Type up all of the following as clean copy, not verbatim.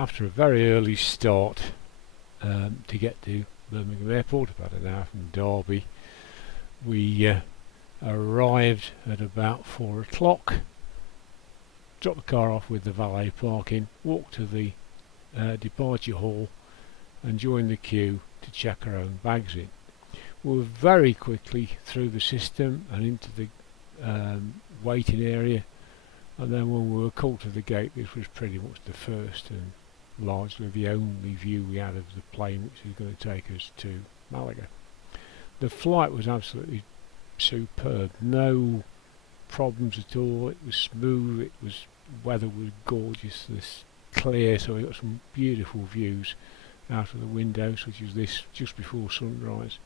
after a very early start to get to Birmingham Airport, about an hour from Derby, we arrived at about 4 o'clock, dropped the car off with the valet parking, walked to the departure hall and joined the queue to check our own bags in. We were very quickly through the system and into the waiting area, and then when we were called to the gate, this was pretty much the first and largely the only view we had of the plane which was going to take us to Malaga. The flight was absolutely superb, no problems at all. It was smooth, weather was gorgeous, this clear, so we got some beautiful views out of the window, such as this just before sunrise,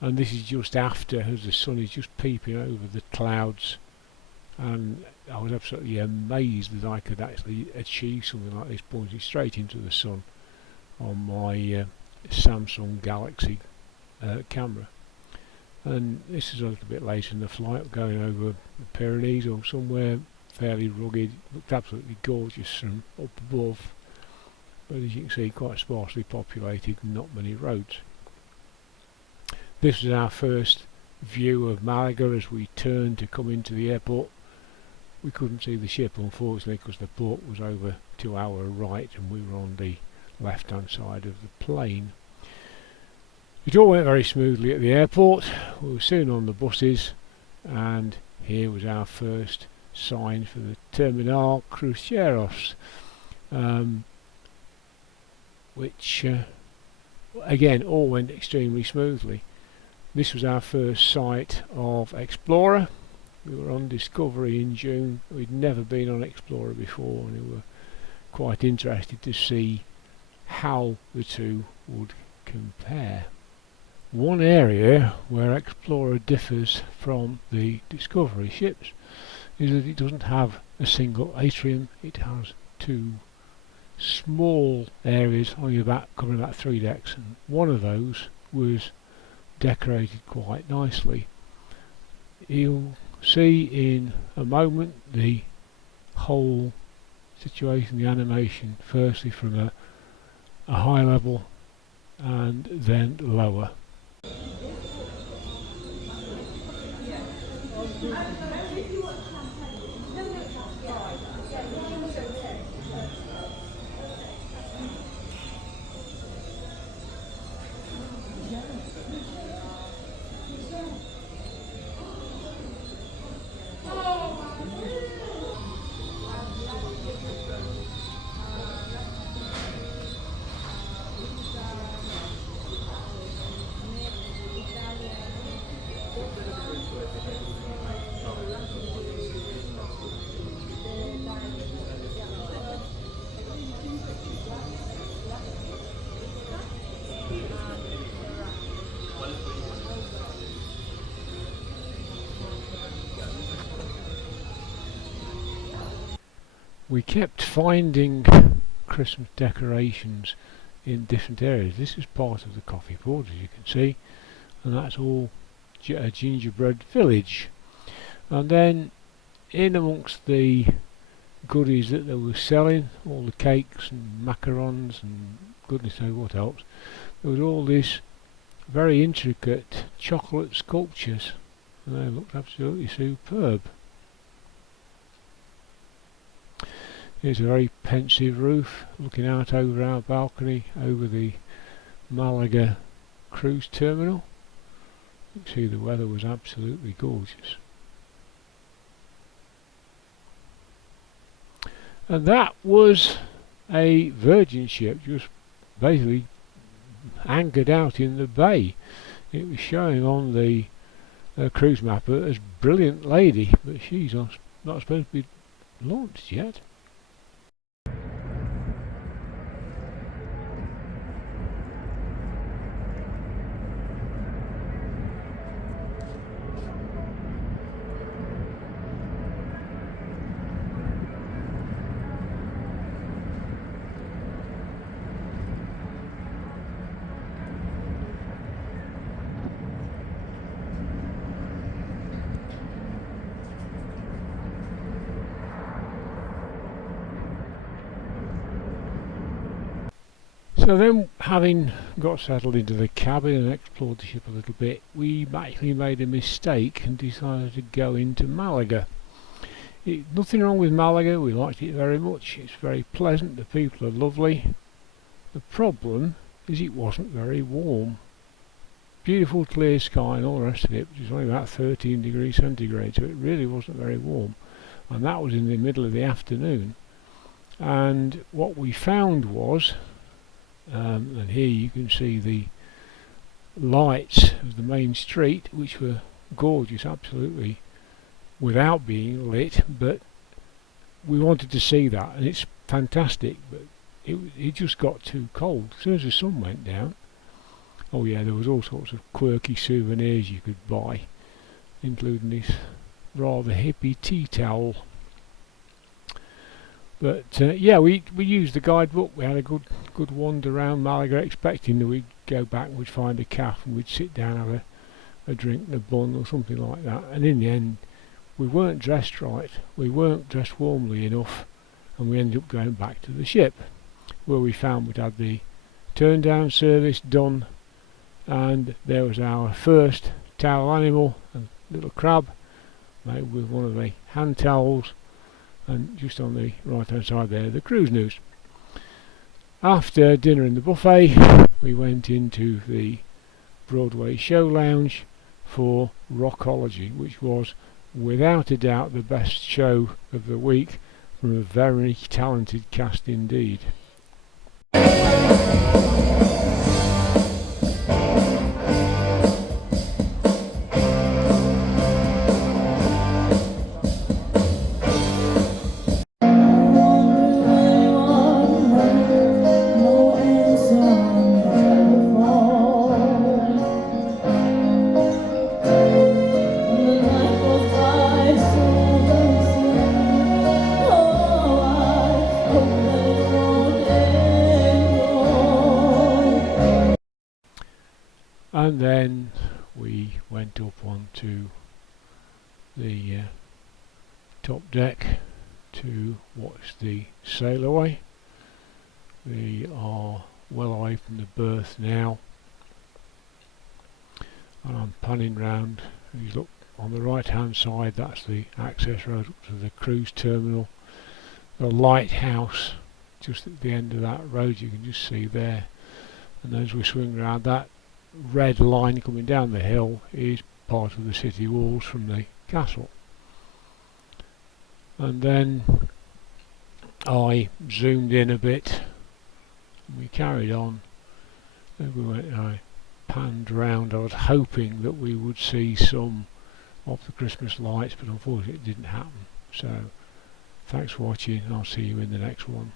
and this is just after, as the sun is just peeping over the clouds, and I was absolutely amazed that I could actually achieve something like this pointing straight into the sun on my Samsung Galaxy camera. And this is a little bit later in the flight, going over the Pyrenees or somewhere fairly rugged. It looked absolutely gorgeous from up above, but as you can see, quite sparsely populated and not many roads. This was our first view of Malaga as we turned to come into the airport. We couldn't see the ship, unfortunately, because the port was over to our right and we were on the left hand side of the plane. It all went very smoothly at the airport. We were soon on the buses, and here was our first sign for the Terminal Cruceros, which again all went extremely smoothly. This was our first sight of Explorer. We were on Discovery in June. We'd never been on Explorer before, and we were quite interested to see how the two would compare. One area where Explorer differs from the Discovery ships is that it doesn't have a single atrium. It has two small areas, only covering about 3 decks, and one of those was decorated quite nicely. You'll see in a moment the whole situation, the animation, firstly from a high level and then lower. We kept finding Christmas decorations in different areas. This is part of the coffee port, as you can see, and that's all a gingerbread village. And then in amongst the goodies that they were selling, all the cakes and macarons and goodness knows what else, there was all this very intricate chocolate sculptures, and they looked absolutely superb. Here's a very pensive roof looking out over our balcony over the Malaga cruise terminal. You can see the weather was absolutely gorgeous. And that was a Virgin ship just basically anchored out in the bay. It was showing on the cruise map as Brilliant Lady, but she's not supposed to be launched yet. So then, having got settled into the cabin and explored the ship a little bit, we actually made a mistake and decided to go into Malaga. Nothing wrong with Malaga, we liked it very much, it's very pleasant, the people are lovely. The problem is it wasn't very warm. Beautiful clear sky and all the rest of it, which was only about 13 degrees centigrade, so it really wasn't very warm. And that was in the middle of the afternoon. And what we found was, and here you can see the lights of the main street, which were gorgeous, absolutely, without being lit, but we wanted to see that, and it's fantastic, but it just got too cold. As soon as the sun went down, oh yeah, there was all sorts of quirky souvenirs you could buy, including this rather hippie tea towel. But yeah, we used the guidebook. We had a good wander around Malaga, expecting that we'd go back and we'd find a cafe and we'd sit down, have a drink and a bun or something like that. And in the end, we weren't dressed right. We weren't dressed warmly enough, and we ended up going back to the ship, where we found we'd had the turn down service done, and there was our first towel animal, a little crab made with one of the hand towels, and just on the right hand side there the cruise news. After dinner in the buffet, we went into the Broadway show lounge for Rockology, which was without a doubt the best show of the week from a very talented cast indeed. And then we went up onto the top deck to watch the sailaway. We are well away from the berth now, and I'm panning round. You look on the right hand side, that's the access road up to the cruise terminal. The lighthouse just at the end of that road, you can just see there, and as we swing around, that red line coming down the hill is part of the city walls from the castle. And then I zoomed in a bit and we carried on. Then I panned round. I was hoping that we would see some of the Christmas lights, but unfortunately it didn't happen. So thanks for watching, and I'll see you in the next one.